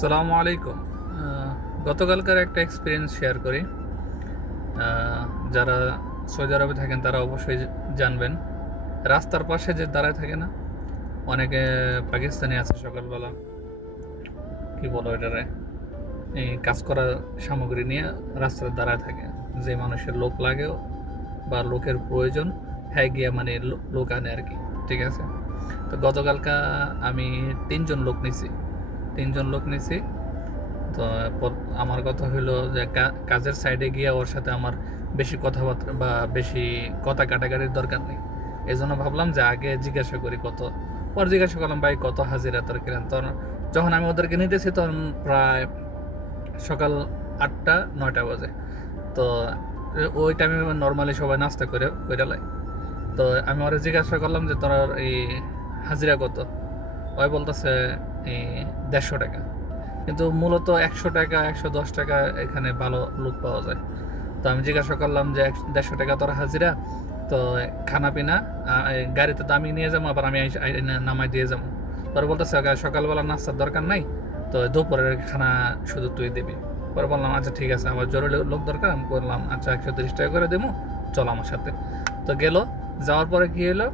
সালামু আলাইকুম। গতকালকার একটা এক্সপিরিয়েন্স শেয়ার করি। যারা সৌদি আরবে থাকেন তারা অবশ্যই জানবেন, রাস্তার পাশে যে দাঁড়ায় থাকে না, অনেকে পাকিস্তানি আছে সকালবেলা, কি বলো এটারে, এই কাজ করার সামগ্রী নিয়ে রাস্তায় দাঁড়ায় থাকে। যে মানুষের লোক লাগে বা লোকের প্রয়োজন, হ্যাঁ গিয়া মানে লোক আনে আর কি। ঠিক আছে, তো গতকালকা আমি তিনজন লোক নিছি। তো আমার কথা হইলো যে কাজের সাইডে গিয়ে ওর সাথে আমার বেশি কথাবার্তা বা বেশি কথা কাটাকাটির দরকার নেই। এই জন্য ভাবলাম যে আগে জিজ্ঞাসা করি কত। পর জিজ্ঞাসা করলাম, ভাই কত হাজিরা তোর কিনেন? তখন যখন আমি ওদেরকে নিতেছি তখন প্রায় সকাল 8টা 9টা বাজে। তো ওই টাইমে নর্মালি সবাই নাস্তা করে লাই। তো আমি ওরা জিজ্ঞাসা করলাম যে তোর এই হাজিরা কত? ওই বলতেছে এই 150 টাকা। কিন্তু মূলত 100 টাকা 110 টাকা এখানে ভালো লোক পাওয়া যায়। তো আমি জিজ্ঞাসা করলাম যে 150 টাকা তোর হাজিরা, তো খানা পিনা গাড়িতে তো আমি নিয়ে যাবো, আবার আমি নামাই দিয়ে যাবো। পরে বলতেছে সকালবেলা নাস্তার দরকার নাই, তো দুপুরের খানা শুধু তুই দিবি। পরে বললাম আচ্ছা ঠিক আছে, আমার জরুরি লোক দরকার। আমি বললাম আচ্ছা 130 টাকা করে দেবো, চল আমার সাথে। তো গেল, যাওয়ার পরে কি হলো,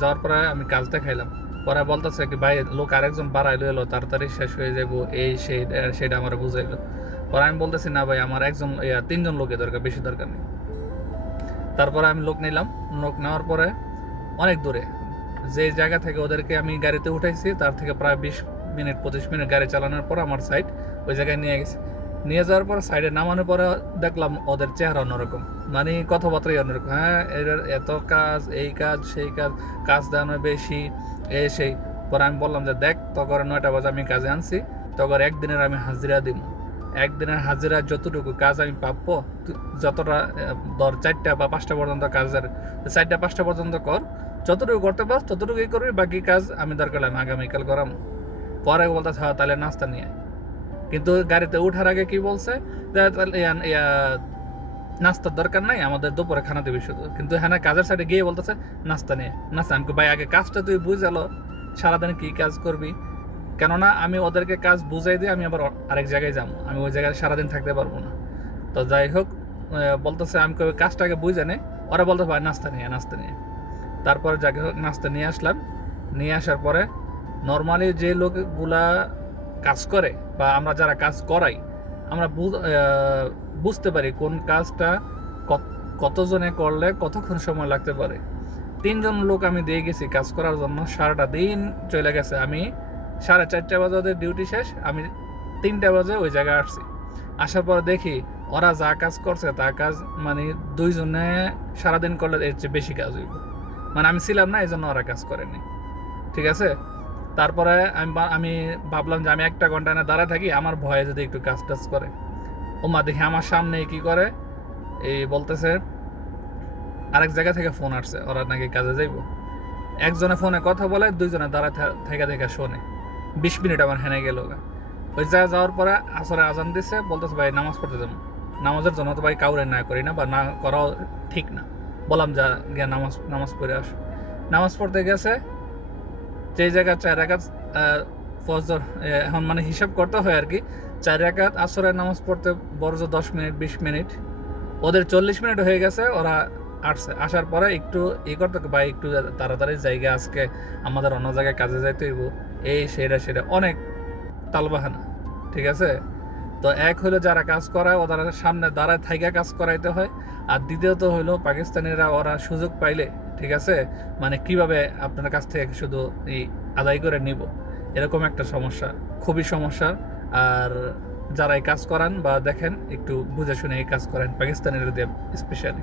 যাওয়ার পরে আমি কাজটা খাইলাম। পরে বলতেছে কি ভাই লোক আরেকজন বাড়াইলো, এলো তাড়াতাড়ি শেষ হয়ে যাবো, এই সেটা আমার বুঝাইলো। পরে আমি বলতেছি না ভাই, আমার তিনজন লোকের দরকার, বেশি দরকার নেই। তারপরে আমি লোক নিলাম। লোক নেওয়ার পরে অনেক দূরে, যে জায়গা থেকে ওদেরকে আমি গাড়িতে উঠাইছি তার থেকে প্রায় 20 মিনিট 25 মিনিট গাড়ি চালানোর পর আমার সাইড ওই জায়গায় নিয়ে গেছে। নিয়ে যাওয়ার পর সাইডে নামানোর পরে দেখলাম ওদের চেহারা অন্যরকম, মানে কথাবার্তাই অন্যরকম। হ্যাঁ এর এত কাজ, এই কাজ সেই কাজ, কাজ দেওয়ানো বেশি, এই সেই। পরে আমি বললাম যে দেখ, তখন 9টা বাজে আমি কাজে আনছি, তখন একদিনের আমি হাজিরা দিব। একদিনের হাজিরা যতটুকু কাজ আমি পাবো, যতটা ধর 4টা বা 5টা পর্যন্ত কাজের, 4টা 5টা পর্যন্ত কর, যতটুকু করতে পারস ততটুকুই করবি, বাকি কাজ আমি দরকার আমি আগামীকাল করাম। পরে বলতে হ্যাঁ তাহলে নাস্তা নিয়ে। কিন্তু গাড়িতে উঠার আগে কি বলছে যে নাস্তার দরকার নাই, আমাদের দুপুরে খানা দিবি শুধু। কিন্তু হ্যাঁ কাজের সাইডে গিয়ে বলতেছে নাস্তা নিয়ে। নাস্তা আমি ভাই আগে কাজটা তুই বুঝালো, সারাদিন কি কাজ করবি। কেননা আমি ওদেরকে কাজ বুঝাই দিয়ে আমি আবার আরেক জায়গায় যাবো, আমি ওই জায়গায় সারাদিন থাকতে পারবো না। তো যাই হোক, বলতেছে আমি কাজটাকে বুঝে নে। ওরা বলতে ভাই নাস্তা নিয়ে। তারপরে যাকে হোক নাস্তা নিয়ে আসলাম। নিয়ে আসার পরে নর্মালি যে লোকগুলা কাজ করে বা আমরা যারা কাজ করাই, আমরা বুঝতে পারি কোন কাজটা কতজনে করলে কতক্ষণ সময় লাগতে পারে। তিনজন লোক আমি দিয়ে গেছি কাজ করার জন্য, সারাটা দিন চলে গেছে। আমি 4:30 বাজে ওদের ডিউটি শেষ, আমি 3টা বাজে ওই জায়গায় আসছি। আসার পর দেখি ওরা যা কাজ করছে তা কাজ মানে দুইজনে সারাদিন করলে এর চেয়ে বেশি কাজ হইব। মানে আমি ছিলাম না, এই জন্য ওরা কাজ করেনি। ঠিক আছে। তারপরে আমি ভাবলাম যে আমি 1 ঘন্টা না দাঁড়ায় থাকি, আমার ভয়ে যদি একটু কাজ টাজ করে। ওমা দেখি আমার সামনে কি করে, এই বলতেছে আরেক জায়গা থেকে ফোন আসছে, ওরা নাকি কাজে যাইব। একজনে ফোনে কথা বলে, দুইজনে দাঁড়ায় থেকে শোনে। 20 মিনিট আমার হেনে গেল। ওই জায়গায় যাওয়ার পরে আসরে আজান দিচ্ছে, বলতেছে ভাই নামাজ পড়তে যাবো। নামাজের জন্য তো ভাই কাউরে না করি না বা না করাও ঠিক না। বললাম যা গিয়ে নামাজ পড়ে আস। নামাজ পড়তে গেছে, যেই জায়গায় 4 রাকাত ফজর, এখন মানে হিসাব করতে হয় আর কি। 4 রাকাত আসরের নামাজ পড়তে বড় 10 মিনিট 20 মিনিট, ওদের 40 মিনিট হয়ে গেছে। ওরা আসছে, আসার পরে একটু করতে ভাই একটু তাড়াতাড়ি জায়গা, আজকে আমাদের অন্য জায়গায় কাজে যাইতে হইব, এই সেটা অনেক তালবাহানা। ঠিক আছে। তো এক হইলো যারা কাজ করায় ওদের সামনে দাঁড়ায় থাইকা কাজ করাইতে হয়। আর দ্বিতীয়ত হইলো পাকিস্তানিরা, ওরা সুযোগ পাইলে, ঠিক আছে, মানে কিভাবে আপনার কাছ থেকে শুধু এই আদায় করে নিব, এরকম একটা সমস্যা, খুবই সমস্যা। আর যারা এই কাজ করান বা দেখেন, একটু বুঝে শুনে এই কাজ করেন পাকিস্তানিরা দিয়ে স্পেশালি।